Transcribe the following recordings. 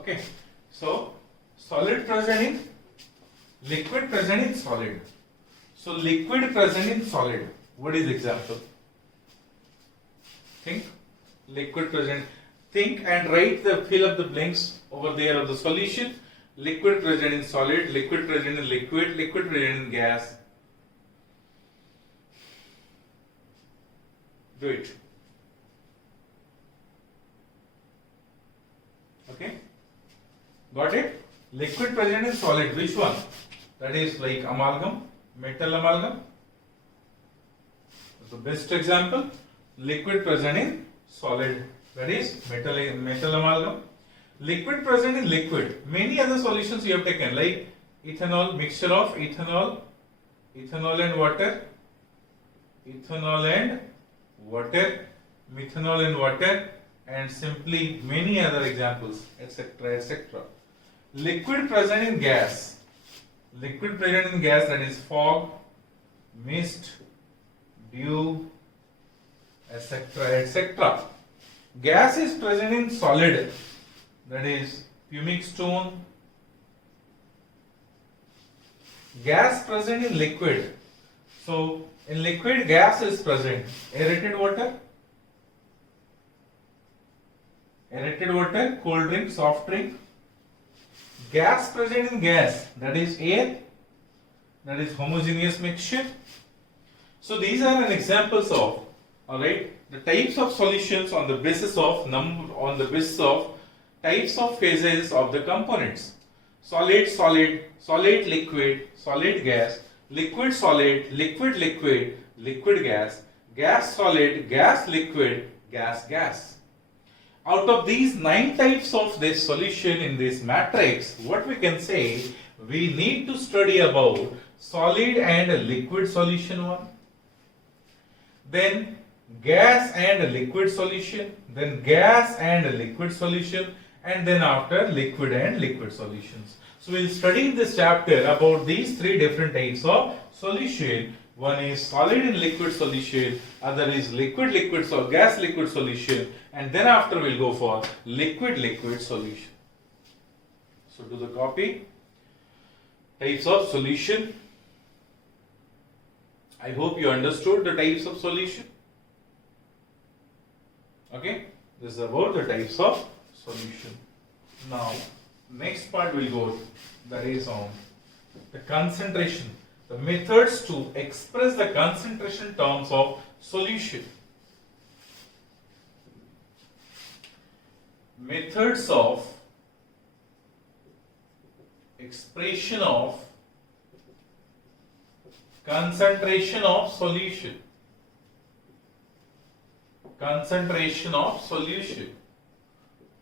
Okay, so solid present in liquid present in solid. So liquid present in solid. What is example? Think liquid present. Think and write the fill up the blanks over there of the solution. Liquid present in solid, liquid present in liquid, liquid present in gas. Do it. Okay. Got it? Liquid present in solid. Which one? That is like amalgam, metal amalgam. The best example. Liquid present in solid. That is metal amalgam. Liquid present in liquid. Many other solutions you have taken, like ethanol, mixture of ethanol and water, methanol and water, and simply many other examples, etc., etc. Liquid present in gas. Liquid present in gas, that is fog, mist, dew, etc., etc. Gas is present in solid, that is pumic stone. Gas present in liquid. So in liquid, gas is present. Aerated water, cold drink, soft drink. Gas present in gas, that is air, that is homogeneous mixture. So these are an examples of, alright, the types of solutions on the basis of types of phases of the components. Solid, solid, solid, liquid, solid, gas, liquid, solid, liquid, liquid, liquid, gas, gas, solid, gas, liquid, gas, gas. Out of these 9 types of this solution in this matrix, what we can say, we need to study about solid and liquid solution 1, then gas and liquid solution, then gas and liquid solution, and then after liquid and liquid solutions. So we'll study in this chapter about these 3 different types of solution. One is solid and liquid solution, other is liquid gas liquid solution, and then after we'll go for liquid solution. So do the copy. Types of solution. I hope you understood the types of solution. Okay, this is about the types of solution. Now, next part will go, that is on the concentration, the methods to express the concentration terms of solution. Methods of expression of concentration of solution. Concentration of solution.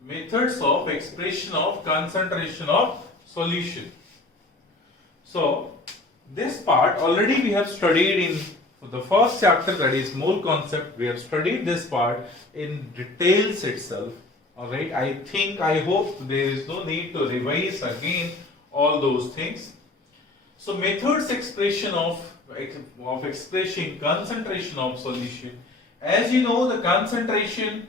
Methods of expression of concentration of solution. So, this part already we have studied in the first chapter, that is mole concept. We have studied this part in details itself. Alright, I hope there is no need to revise again all those things. So, methods expression of expressing concentration of solution. As you know, the concentration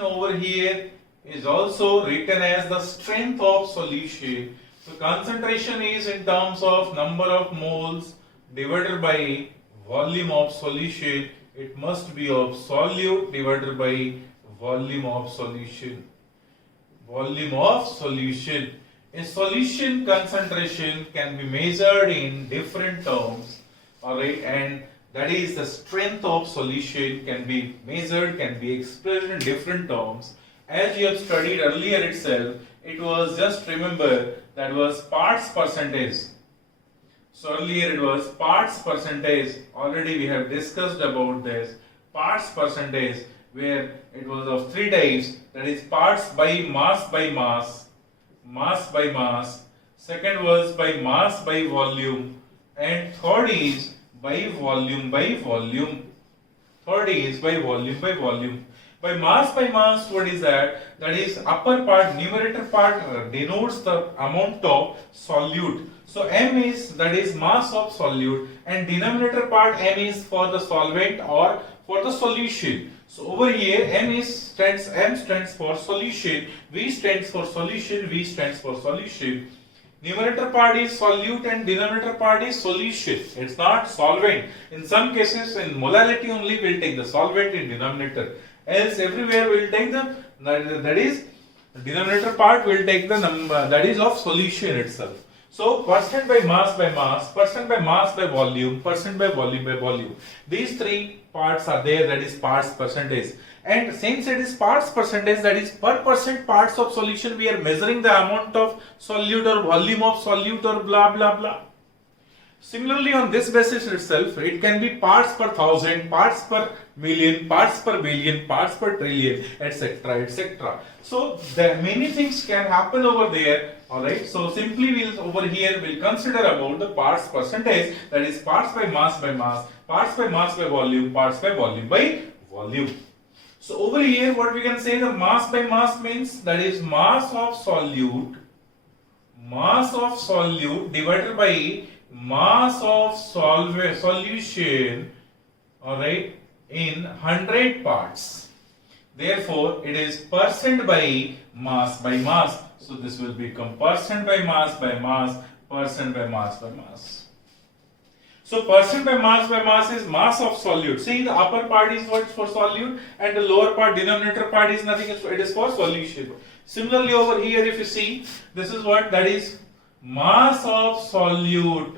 over here is also written as the strength of solution. So concentration is in terms of number of moles divided by volume of solution. It must be of solute divided by volume of solution. Volume of solution. A solution concentration can be measured in different terms. Alright, and that is the strength of solution can be measured, can be expressed in different terms. As you have studied earlier itself, it was just remember that was parts percentage. So earlier it was parts percentage. Already we have discussed about this. Parts percentage, where it was of 3 types. That is parts by mass by mass. Mass by mass. Second was by mass by volume. And third is by volume by volume. Third is by volume by volume. By mass, what is that? That is upper part, numerator part denotes the amount of solute. So M is, that is mass of solute, and denominator part M is for the solvent or for the solution. So over here M stands for solution, V stands for solution, V stands for solution. Numerator part is solute and denominator part is solution. It's not solvent. In some cases, in molality only we'll take the solvent in denominator. Else everywhere we'll take the that is denominator part will take the number that is of solution itself. So percent by mass, percent by mass by volume, percent by volume by volume. These three parts are there, that is parts percentage. And since it is parts percentage, that is per percent parts of solution, we are measuring the amount of solute or volume of solute or blah blah blah. Similarly, on this basis itself, it can be parts per thousand, parts per million, parts per billion, parts per trillion, etc. etc. So there many things can happen over there. Alright, so simply we'll over here we'll consider about the parts percentage, that is parts by mass, parts by mass by volume, parts by volume by volume. So over here what we can say, the mass by mass means that is mass of solute divided by mass of solution, alright, in 100 parts. Therefore it is percent by mass by mass. So this will become percent by mass, percent by mass by mass. So percent by mass is mass of solute. See, the upper part is what for solute and the lower part, denominator part, is nothing, it is for solution. Similarly over here if you see, this is what, that is mass of solute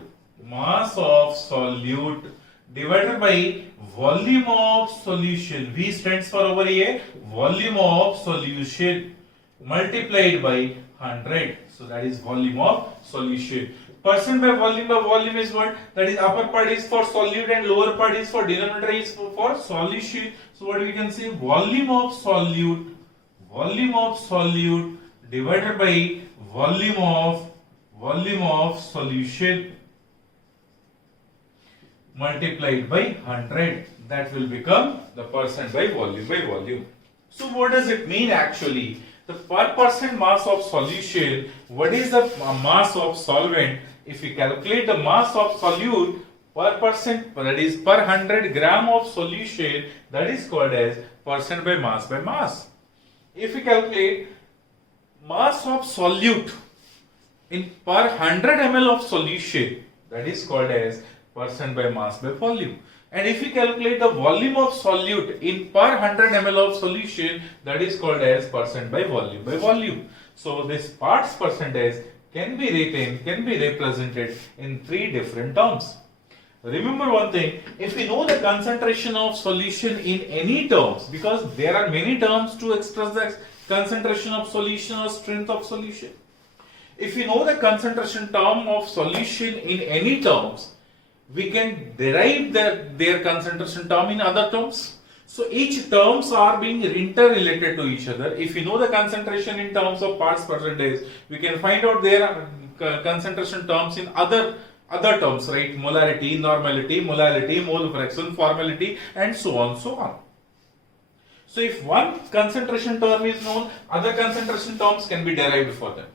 divided by volume of solution. V stands for over here volume of solution multiplied by 100. So that is volume of solution. Percent by volume is what? That is upper part is for solute and lower part is for denominator is for solution. So what we can say, volume of solute divided by volume of solution multiplied by 100. That will become the percent by volume. So what does it mean actually? The per percent mass of solution, what is the mass of solvent? If we calculate the mass of solute per percent, that is per 100 gram of solution, that is called as percent by mass. If we calculate mass of solute in per 100 ml of solution, that is called as percent by mass by volume. And if we calculate the volume of solute in per 100 ml of solution, that is called as percent by volume. So this parts percentage can be represented in three different terms. Remember one thing, if we know the concentration of solution in any terms, because there are many terms to express the concentration of solution or strength of solution. If we know the concentration term of solution in any terms, we can derive their concentration term in other terms. So each terms are being interrelated to each other. If you know the concentration in terms of parts percentage, we can find out their concentration terms in other terms, right? Molarity, normality, molality, mole fraction, formality, and so on, so on. So if one concentration term is known, other concentration terms can be derived for them.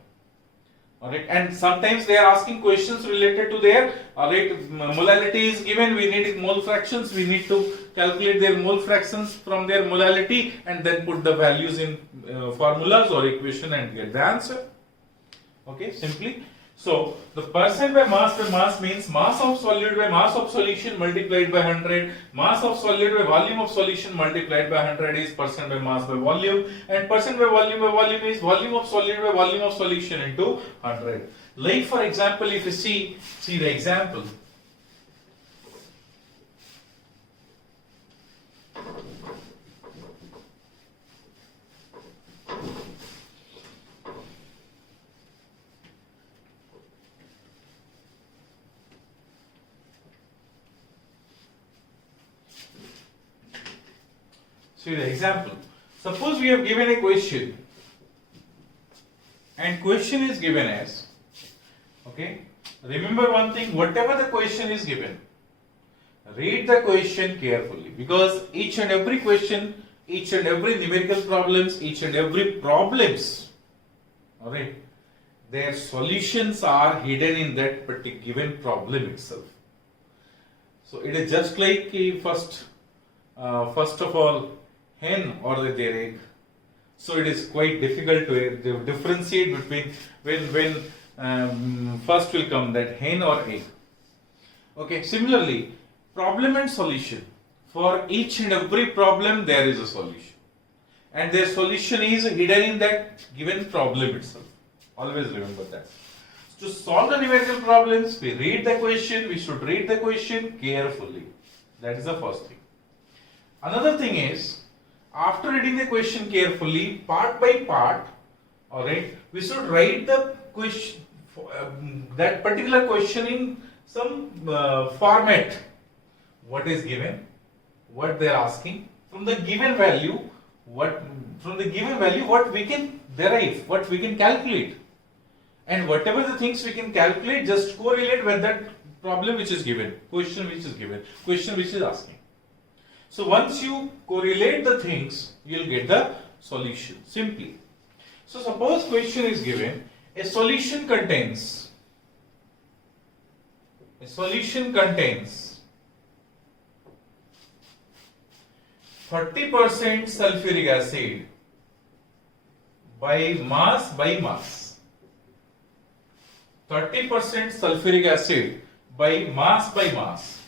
Alright, and sometimes they are asking questions related to their molality is given, we need mole fractions, we need to calculate their mole fractions from their molality and then put the values in formulas or equation and get the answer. Okay, simply. So the percent by mass means mass of solute by mass of solution multiplied by 100. Mass of solute by volume of solution multiplied by 100 is percent by mass by volume, and percent by volume is volume of solute by volume of solution into 100. Like for example, if you see the example. See the example. Suppose we have given a question and question is given as, okay, remember one thing, whatever the question is given, read the question carefully, because each and every question, each and every numerical problems, each and every problems, alright, their solutions are hidden in that particular given problem itself. So it is just like first of all, hen or their egg. So it is quite difficult to differentiate between when first will come that hen or egg. Okay, similarly, problem and solution. For each and every problem there is a solution, and their solution is hidden in that given problem itself. Always remember that. To solve the numerical problems, we read the question, we should read the question carefully. That is the first thing. Another thing is, after reading the question carefully, part by part, alright, we should write the question, that particular question in some format. What is given, what they are asking, from the given value, what we can derive, what we can calculate. And whatever the things we can calculate, just correlate with that problem which is given, question which is given, question which is asking. So once you correlate the things, you will get the solution simply. So suppose question is given, a solution contains 30% sulfuric acid by mass. 30% sulfuric acid by mass.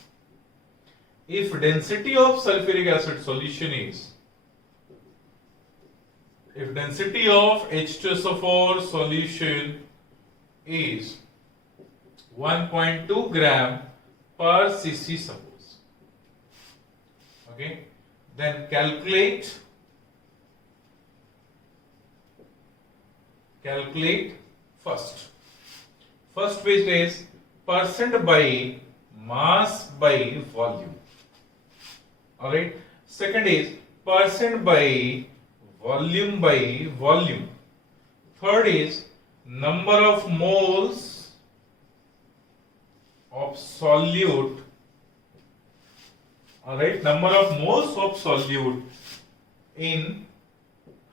If density of sulfuric acid solution is, if density of H2SO4 solution is 1.2 gram per cc suppose, okay, then calculate first base is percent by mass by volume. Alright. Second is percent by volume. Third is number of moles of solute. Alright. Number of moles of solute in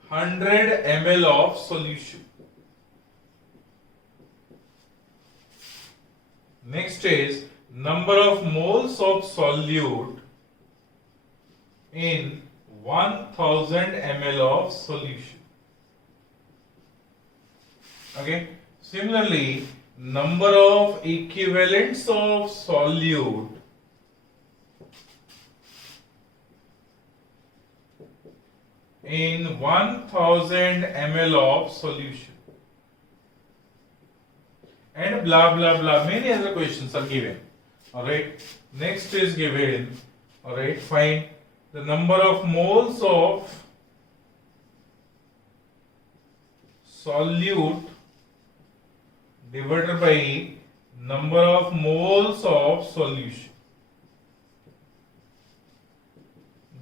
100 ml of solution. Next is number of moles of solute in 1000 ml of solution. Okay. Similarly, number of equivalents of solute in 1000 ml of solution. And blah blah blah, many other questions are given. Alright, next is given, alright, find the number of moles of solute divided by number of moles of solution.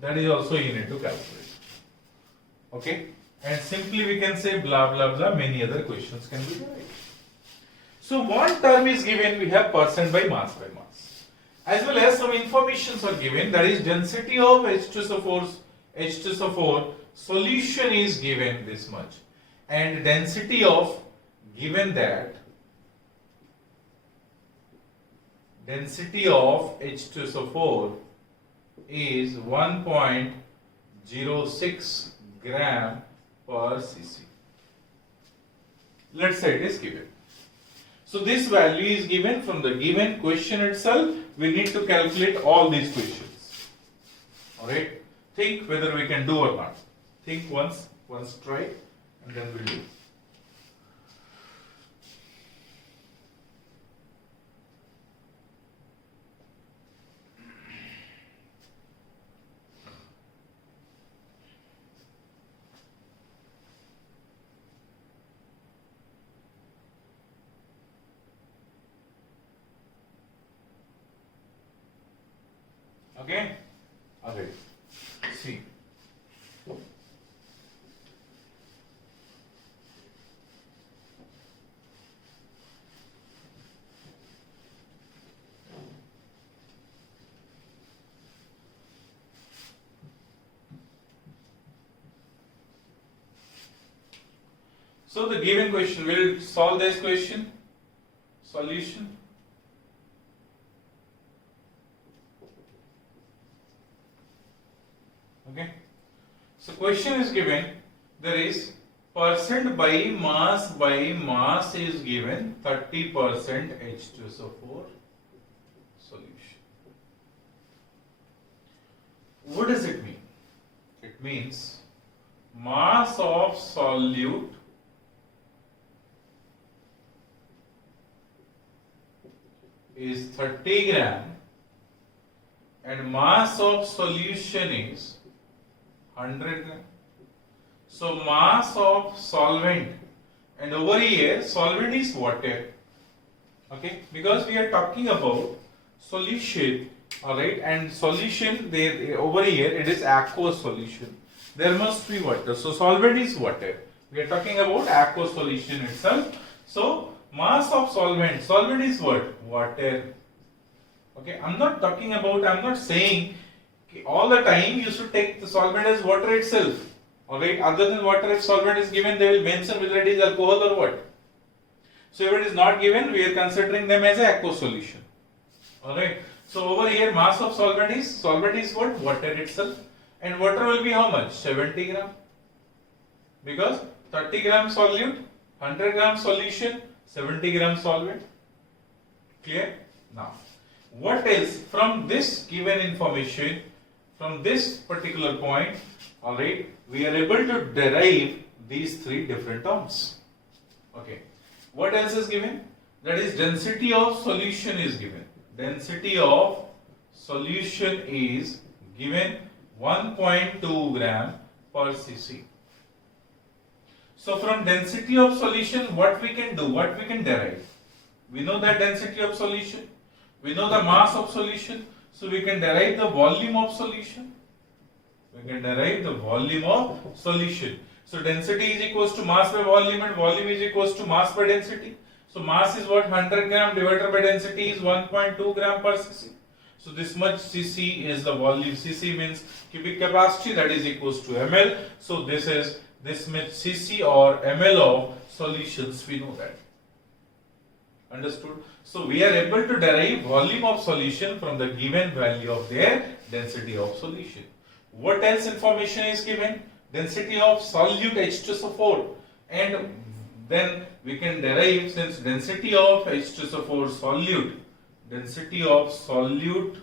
That is also you need to calculate. Okay, and simply we can say blah blah blah, many other questions can be derived. So one term is given, we have percent by mass, as well as some informations are given, that is density of H2SO4 solution is given this much, and density of, given that density of H2SO4 is 1.06 gram per cc. Let's say it is given. So this value is given from the given question itself. We need to calculate all these questions. Alright. Think whether we can do or not. Think once try, and then we'll do. Okay? Alright. See. So the given question, will solve this question? Solution. Okay. So question is given, there is percent by mass is given 30% H2SO4 solution. What does it mean? It means mass of solute is 30 gram and mass of solution is 100 gram. So mass of solvent, and over here solvent is water. Okay, because we are talking about solution, all right, and solution there over here it is aqueous solution. There must be water. So solvent is water. We are talking about aqueous solution itself. So mass of solvent is what? Water. Okay, I'm not saying all the time you should take the solvent as water itself. Alright, other than water, if solvent is given, they will mention whether it is alcohol or what. So if it is not given, we are considering them as a aqueous solution. Alright, so over here mass of solvent is what? Water itself. And water will be how much? 70 gram. Because 30 gram solute, 100 gram solution, 70 gram solvent. Clear? Now, what else from this given information, from this particular point, alright, we are able to derive these three different terms. Okay. What else is given? That is density of solution is given. Density of solution is given 1.2 gram per cc. So from density of solution, what we can do? What we can derive? We know that density of solution. We know the mass of solution. So we can derive the volume of solution. We can derive the volume of solution. So density is equals to mass by volume and volume is equals to mass by density. So mass is what? 100 gram divided by density is 1.2 gram per cc. So this much cc is the volume. Cc means cubic capacity, that is equals to ml. So this much cc or ml of solutions, we know that. Understood? So we are able to derive volume of solution from the given value of their density of solution. What else information is given? Density of solute H2SO4, and then we can derive, since density of H2SO4 solute, density of solute,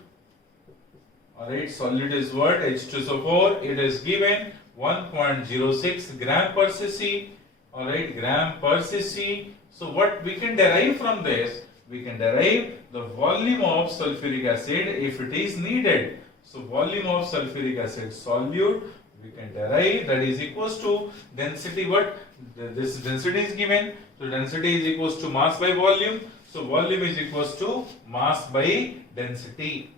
alright, solute is what? H2SO4, it is given 1.06 gram per cc, alright, gram per cc. So what we can derive from this? We can derive the volume of sulfuric acid if it is needed. So volume of sulfuric acid solute we can derive, that is equals to density. What? This density is given. So density is equals to mass by volume. So volume is equals to mass by density.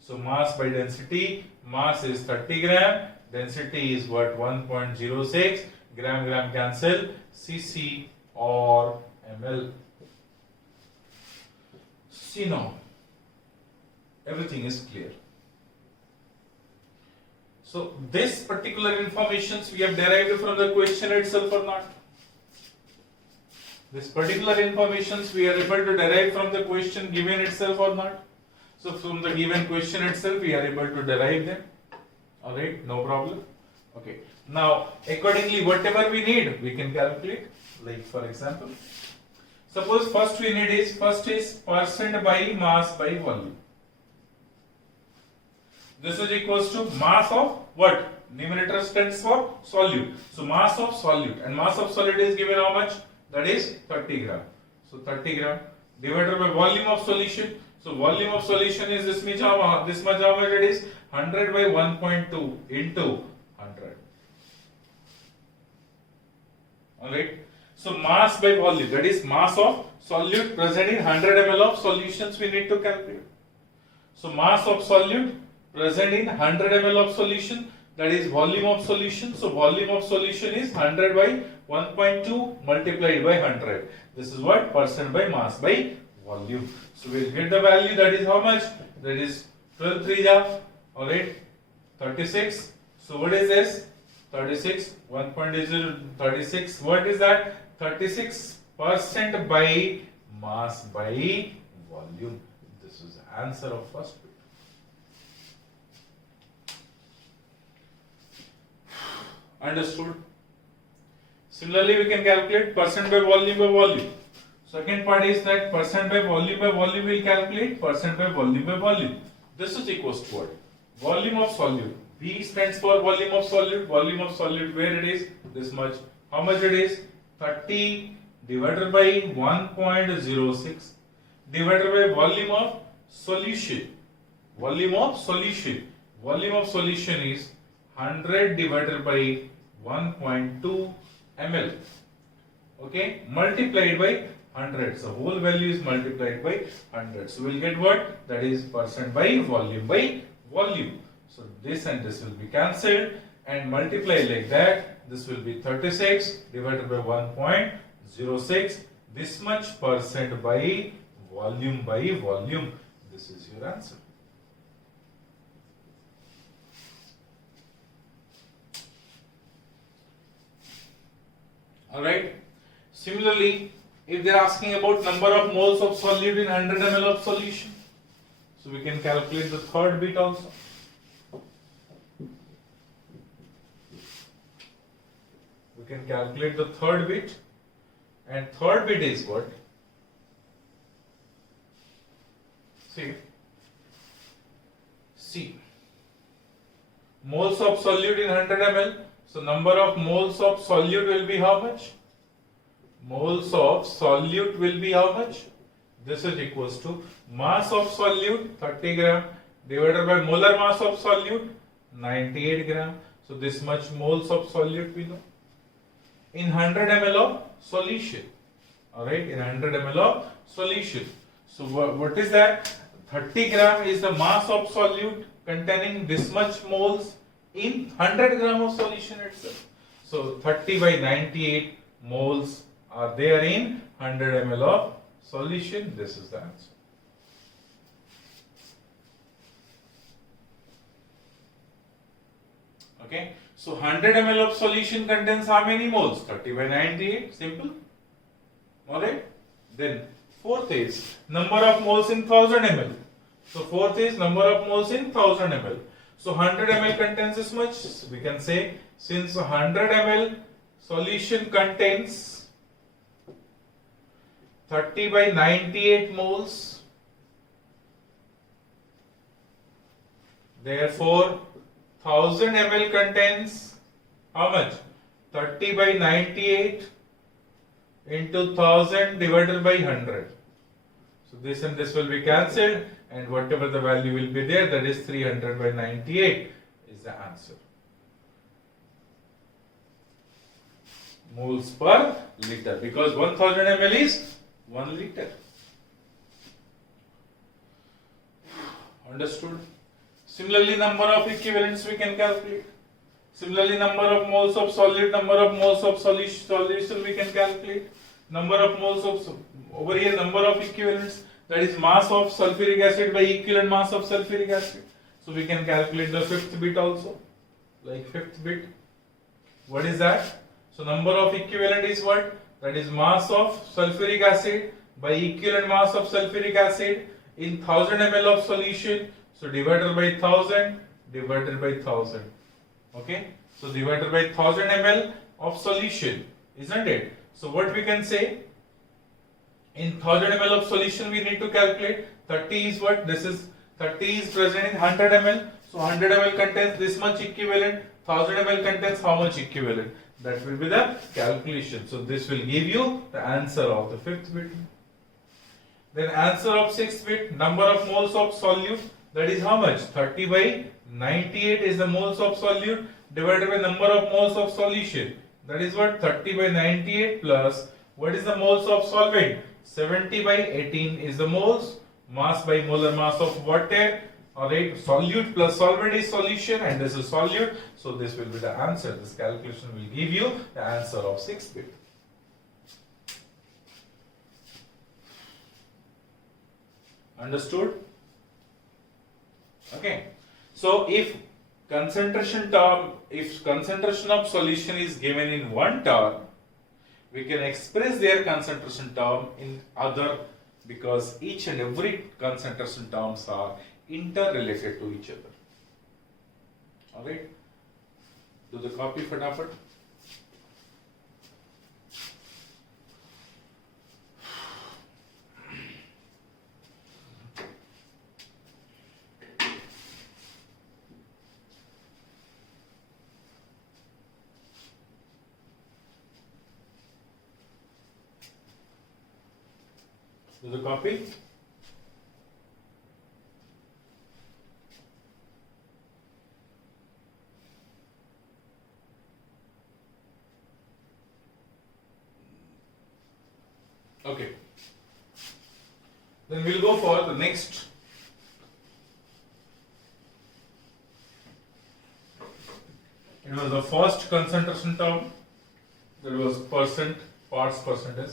So mass by density, mass is 30 gram, density is what? 1.06, gram cancel, cc or ml. See now, everything is clear. So this particular information we have derived from the question itself or not? This particular information we are able to derive from the question given itself or not? So from the given question itself we are able to derive them. Alright, no problem. Okay. Now accordingly whatever we need we can calculate. Like for example, suppose first is percent by mass by volume. This is equals to mass of what? Numerator stands for solute. So mass of solute, and mass of solute is given how much? That is 30 gram. So 30 gram divided by volume of solution. So volume of solution is this much how much it is? 100 by 1.2 into 100. Alright. So mass by volume, that is mass of solute present in 100 ml of solutions we need to calculate. So mass of solute present in 100 ml of solution, that is volume of solution. So volume of solution is 100 by 1.2 multiplied by 100. This is what? Percent by mass by volume. So we will get the value, that is how much? That is 12 3 ja, alright, 36. So what is this? 36, 1.0, 36, what is that? 36% by mass by volume. This is the answer of first bit. Understood? Similarly, we can calculate percent by volume by volume. Second part is that percent by volume we'll calculate percent by volume. This is equals to what? Volume of solute. V stands for volume of solute. Volume of solute, where it is? This much. How much it is? 30 divided by 1.06 divided by volume of solution. Volume of solution. Volume of solution is 100 divided by 1.2 ml. Okay, multiplied by 100. So whole value is multiplied by 100. So we'll get what? That is percent by volume. So this and this will be cancelled and multiply like that. This will be 36 divided by 1.06. This much percent by volume. This is your answer. Alright. Similarly, if they are asking about number of moles of solute in 100 ml of solution, so we can calculate the third bit also. We can calculate the third bit, and third bit is what? See, moles of solute in 100 ml. So number of moles of solute will be how much? Moles of solute will be how much? This is equals to mass of solute 30 gram divided by molar mass of solute 98 gram. So this much moles of solute we know. In 100 ml of solution. Alright, in 100 ml of solution. So what is that? 30 gram is the mass of solute containing this much moles in 100 gram of solution itself. So 30 by 98 moles are there in 100 ml of solution. This is the answer. Okay. So 100 ml of solution contains how many moles? 30 by 98. Simple. Alright. Then fourth is number of moles in 1000 ml. So fourth is number of moles in 1000 ml. So 100 ml contains this much. So we can say since 100 ml solution contains 30 by 98 moles, therefore 1000 ml contains how much? 30 by 98 into 1000 divided by 100. So this and this will be cancelled, and whatever the value will be there, that is 300 by 98 is the answer. Moles per liter, because 1000 ml is 1 liter. Understood? Similarly, number of equivalents we can calculate. Similarly, number of moles of solid, number of moles of solution we can calculate. Number of moles of, over here, number of equivalents, that is mass of sulfuric acid by equivalent mass of sulfuric acid. So we can calculate the fifth bit also, like fifth bit. What is that? So number of equivalent is what? That is mass of sulfuric acid by equivalent mass of sulfuric acid in 1000 ml of solution. So divided by 1000 divided by 1000. Okay. So divided by 1000 ml of solution, isn't it? So what we can say? In 1000 ml of solution we need to calculate 30 is what? This is 30 is present in 100 ml. So 100 ml contains this much equivalent. 1000 ml contains how much equivalent? That will be the calculation. So this will give you the answer of the fifth bit. Then answer of sixth bit, number of moles of solute, that is how much? 30 by 98 is the moles of solute divided by number of moles of solution. That is what? 30 by 98 plus what is the moles of solvent? 70 by 18 is the moles. Mass by molar mass of water. Alright, solute plus solvent is solution and this is solute. So this will be the answer. This calculation will give you the answer of sixth bit. Understood? Okay. So if concentration term, if concentration of solution is given in one term, we can express their concentration term in other, because each and every concentration terms are interrelated to each other. Alright. Do the copy फटाफट. Do the copy. Okay. Then we'll go for the next. It was the first concentration term. That was percent, parts percentage.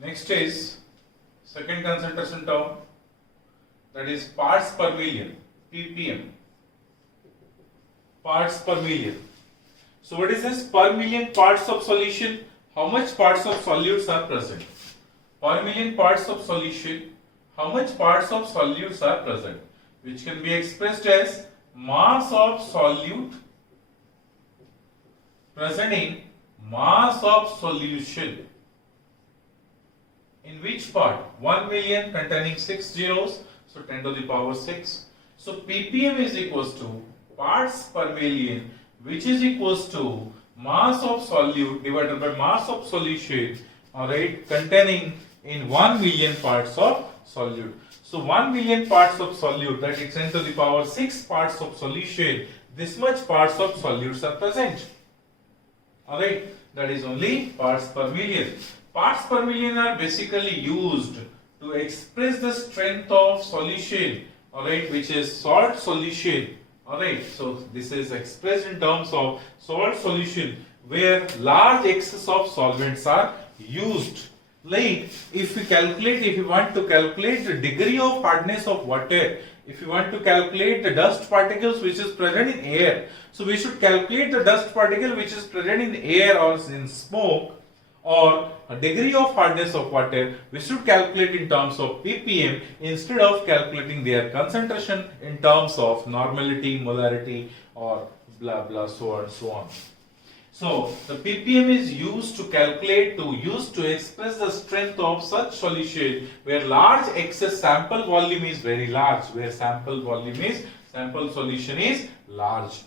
Next is second concentration term, that is parts per million, ppm. Parts per million. So what is this? Per million parts of solution, how much parts of solutes are present? Per million parts of solution, how much parts of solutes are present? Which can be expressed as mass of solute present in mass of solution. In which part? 1 million containing 6 zeros, so 10 to the power 6. So ppm is equals to parts per million, which is equals to mass of solute divided by mass of solution, alright, containing in 1 million parts of solute. So 1 million parts of solute, that is 10 to the power 6 parts of solution, this much parts of solutes are present. Alright, that is only parts per million. Parts per million are basically used to express the strength of solution, alright, which is salt solution. Alright, so this is expressed in terms of salt solution where large excess of solvents are used. Like if you want to calculate the degree of hardness of water, if you want to calculate the dust particles which is present in air, so we should calculate the dust particle which is present in air or in smoke, or a degree of hardness of water, we should calculate in terms of ppm instead of calculating their concentration in terms of normality, molarity, or blah blah, so on so on. So the ppm is used to calculate, to express the strength of such solution where large excess sample volume is very large, where sample solution is large.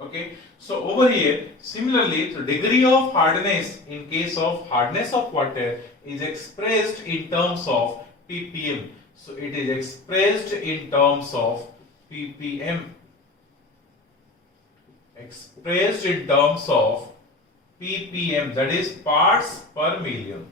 Okay, so over here similarly the degree of hardness in case of hardness of water is expressed in terms of ppm. So it is expressed in terms of ppm. Expressed in terms of ppm, that is parts per million.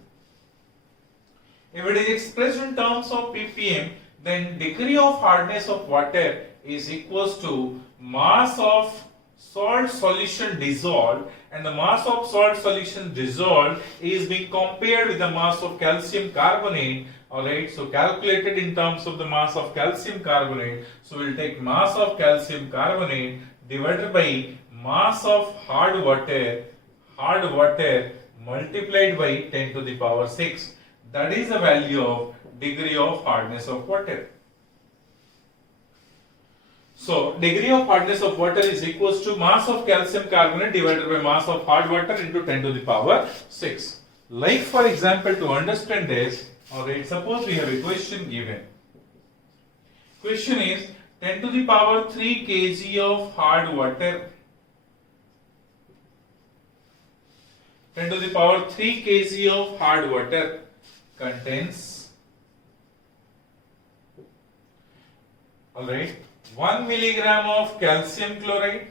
If it is expressed in terms of ppm, then degree of hardness of water is equals to mass of salt solution dissolved, and the mass of salt solution dissolved is being compared with the mass of calcium carbonate. Alright, so calculated in terms of the mass of calcium carbonate. So we'll take mass of calcium carbonate divided by mass of hard water multiplied by 10 to the power 6. That is the value of degree of hardness of water. So degree of hardness of water is equals to mass of calcium carbonate divided by mass of hard water into 10 to the power 6. Like for example, to understand this, alright, suppose we have a question given. Question is 10 to the power 3 kg of hard water. 10 to the power 3 kg of hard water contains, alright, 1 milligram of calcium chloride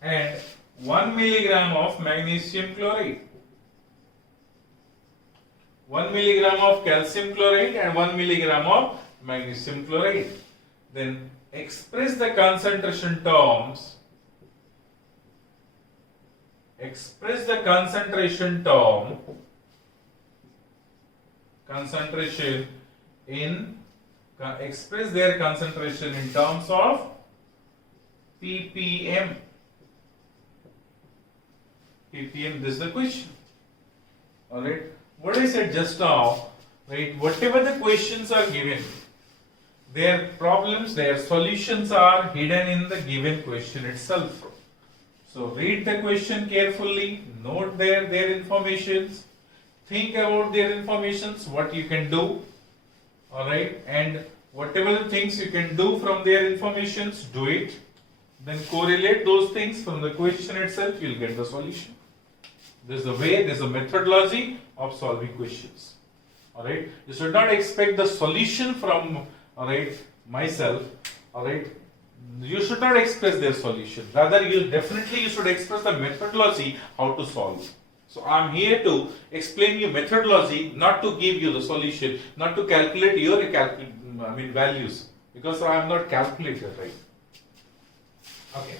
and 1 milligram of magnesium chloride. 1 milligram of calcium chloride and 1 milligram of magnesium chloride. Then express the concentration terms. Express the concentration term. Concentration in, express their concentration in terms of ppm. ppm, this is the question. Alright, what I said just now, right? Whatever the questions are given, their problems, their solutions are hidden in the given question itself. So read the question carefully, note their informations, think about their informations, what you can do, alright, and whatever the things you can do from their informations, do it. Then correlate those things from the question itself, you'll get the solution. There's a way, there's a methodology of solving questions. Alright, you should not expect the solution from, alright, myself, alright. You should not express their solution. Rather, you should express the methodology how to solve. So I'm here to explain you methodology, not to give you the solution, not to calculate your values, because I am not calculator, right? Okay.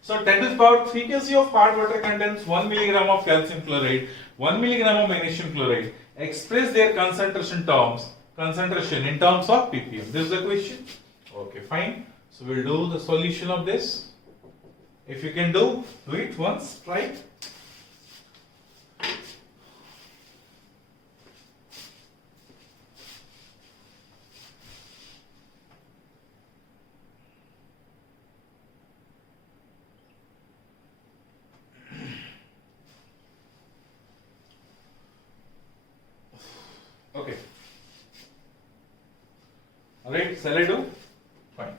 So 10 to the power 3 kg of hard water contains 1 milligram of calcium chloride, 1 milligram of magnesium chloride. Express their concentration in terms of ppm. This is the question. Okay, fine. So we'll do the solution of this. If you can do it once, try it. Okay. Alright, shall I do? Fine.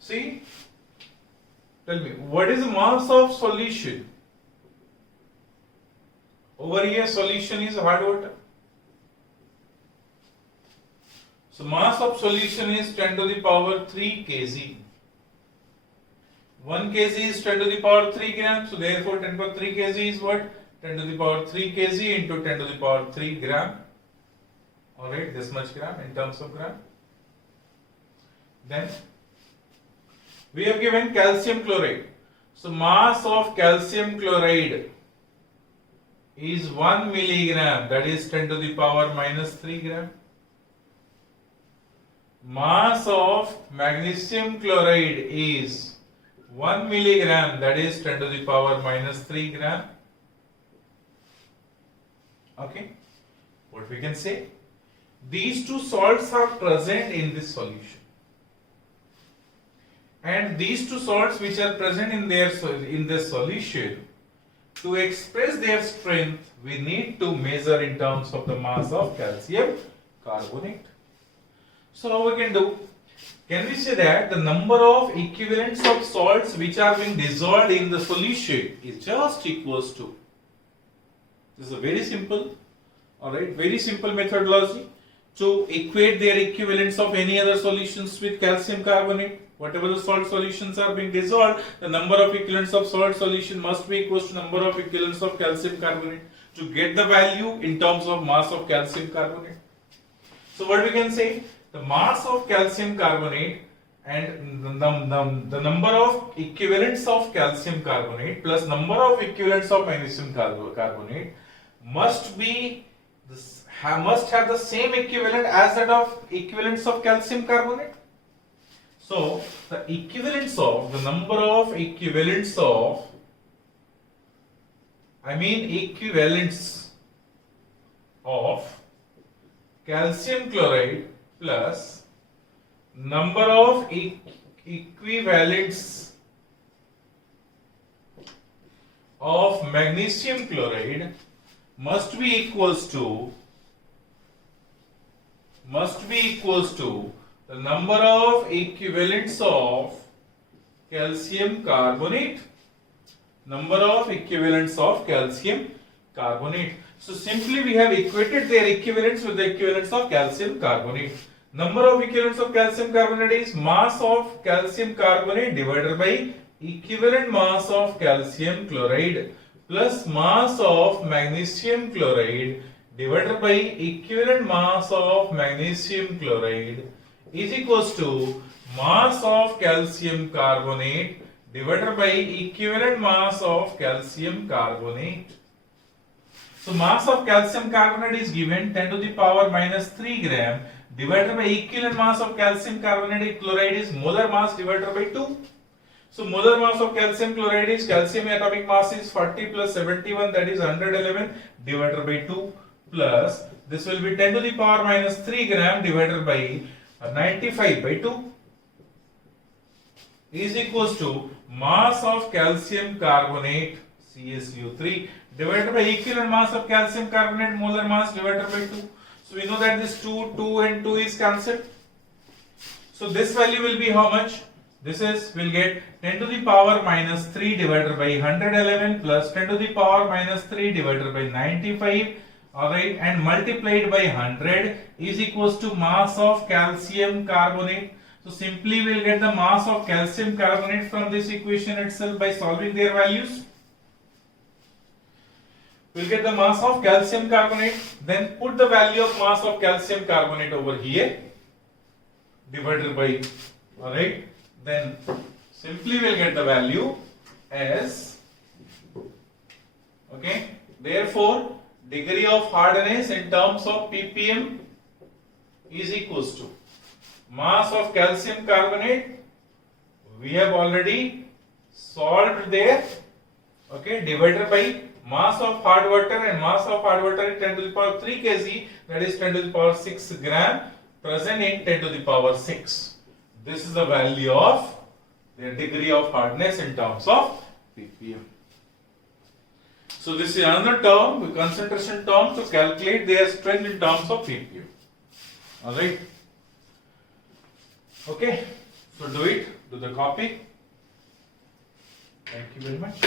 See, tell me, what is the mass of solution? Over here, solution is hard water. So, mass of solution is 10 to the power 3 kg. 1 kg is 10 to the power 3 grams. So, therefore, 10 to the power 3 kg is what? 10 to the power 3 kg into 10 to the power 3 gram. Alright, this much gram in terms of gram. Then we have given calcium chloride. So mass of calcium chloride is 1 milligram, that is 10 to the power minus 3 gram. Mass of magnesium chloride is 1 milligram, that is 10 to the power minus 3 gram. Okay, what we can say? These two salts are present in this solution, and these two salts which are present in this solution, to express their strength we need to measure in terms of the mass of calcium carbonate. So how we can do? Can we say that the number of equivalents of salts which are being dissolved in the solution is just equals to, this is a very simple, alright, very simple methodology to equate their equivalents of any other solutions with calcium carbonate. Whatever the salt solutions are being dissolved, the number of equivalents of salt solution must be equal to number of equivalents of calcium carbonate to get the value in terms of mass of calcium carbonate. So what we can say? The mass of calcium carbonate and the number of equivalents of calcium carbonate plus number of equivalents of magnesium carbonate must have the same equivalent as that of equivalents of calcium carbonate. So the number of equivalents of calcium chloride plus number of equivalents of magnesium chloride must be equals to the number of equivalents of calcium carbonate. So simply we have equated their equivalents with the equivalents of calcium carbonate. Number of equivalents of calcium carbonate is mass of calcium carbonate divided by equivalent mass of calcium chloride plus mass of magnesium chloride divided by equivalent mass of magnesium chloride is equals to mass of calcium carbonate divided by equivalent mass of calcium carbonate. So mass of calcium carbonate is given 10 to the power minus 3 gram divided by equivalent mass of calcium carbonate chloride is molar mass divided by 2. So molar mass of calcium chloride is, calcium atomic mass is 40 plus 71, that is 111 divided by 2, plus this will be 10 to the power minus 3 gram divided by 95 by 2 is equals to mass of calcium carbonate CaCO3 divided by equivalent mass of calcium carbonate molar mass divided by 2. So we know that this 2 and 2 is cancelled. So this value will be how much? This is, we'll get 10 to the power minus 3 divided by 111 plus 10 to the power minus 3 divided by 95, alright, and multiplied by 100 is equals to mass of calcium carbonate. So simply we'll get the mass of calcium carbonate from this equation itself by solving their values. We'll get the mass of calcium carbonate, then put the value of mass of calcium carbonate over here, divided by, alright, then simply we'll get the value as, okay, therefore degree of hardness in terms of ppm is equals to mass of calcium carbonate, we have already solved there, okay, divided by mass of hard water, and mass of hard water is 10 to the power 3 kg, that is 10 to the power 6 gram present in 10 to the power 6. This is the value of their degree of hardness in terms of ppm. So this is another term, the concentration term, to calculate their strength in terms of ppm. Alright. Okay. So do it, do the copy. Thank you very much.